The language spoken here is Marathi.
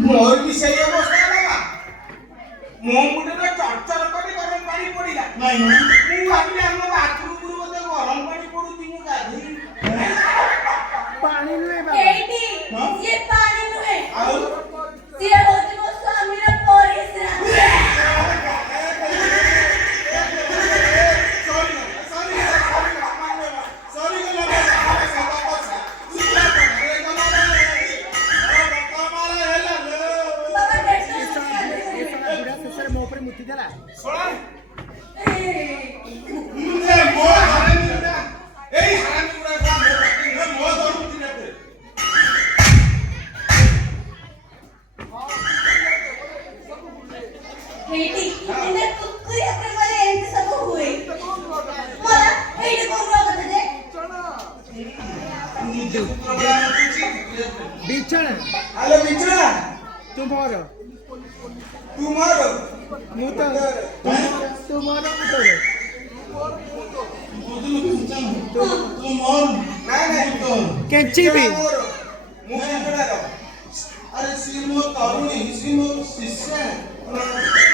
मोर भी सही अवस्था लगा मो मुटे तो चर्चा रखते गरम पानी पड़िला नहीं मु भाबले हम बाथरूम गुरु बोले गरम पानी पडुती मु गाधी पानी नुहे बाबा एटी ये पानी नुहे ये होती वो स्वामी रा परिश्रम बिछड़ा हेलो बिछड़ा तुम्हारा तुम्हारो मुतर तुम्हारा मुतर तुम नहीं कैंची भी अरे श्रीमो तरुणी श्रीमो शिष्य